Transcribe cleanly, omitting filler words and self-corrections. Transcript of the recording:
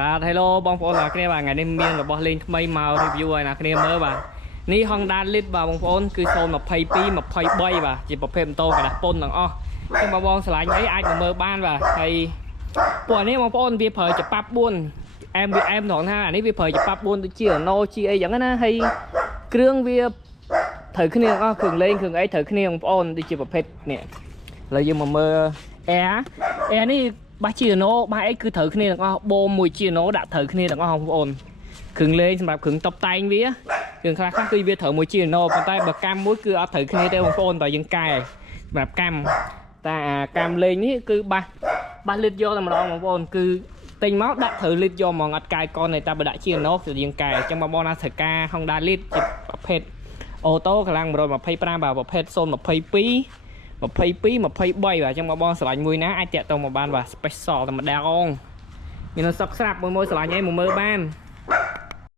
បាទ hello បងប្អូនទាំងគ្នាបាទថ្ងៃនេះមានរបស់លេងថ្មីមក review ឲ្យអ្នកគ្នាមើលបាទនេះ Honda Lead បាទបងប្អូនគឺ022 23បាទជាប្រភេទម៉ូតូក្រាស់ពុនទាំងអស់ចឹងបងឆ្លាញ់អីអាចមកមើលបានបាទហើយពួកនេះបងប្អូនវាប្រើច្បាប់4 MVM ត្រង់ថាអានេះវាប្រើច្បាប់4ដូចជា Renault ជាអីចឹងណាហើយគ្រឿងវាត្រូវគ្នាទាំងអស់គ្រឿងលេងគ្រឿងអីត្រូវគ្នាបងប្អូនដូចជាប្រភេទនេះឥឡូវយើងមកមើល Air នេះបាសជាណូបាសអីគឺត្រូវគ្នាទាំងអស់បូមមួយជាណូដាក់ត្រូវគ្នាទាំងអស់បងប្អូនគ្រឿងលេងសម្រាប់គ្រឿងតុបតែងវាគ្រឿងខ្លះគឺវាត្រូវមួយជាណូប៉ុន្តែបើកម្មមួយគឺអត់ត្រូវគ្នាទេបងប្អូនតែយើងកែសម្រាប់កម្មតែអាកម្មលេងនេះគឺបាសលិតយកតែម្ដងបងប្អូនគឺទិញមកដាក់ត្រូវលិតយកហ្មងអត់កែកនទេតែបើដាក់ជាណូគឺយើងកែអញ្ចឹងបងប្អូនណាត្រូវការ Honda Lead ជាប្រភេទអូតូកម្លាំង125បាទប្រភេទ022 23 បាទអញ្ចឹងបងស្រឡាញ់មួយណាអាចតាក់ទងមកបានបាទ special តែម្ដងមានសុខស្រាប់មួយស្រឡាញ់អីមកមើលបាន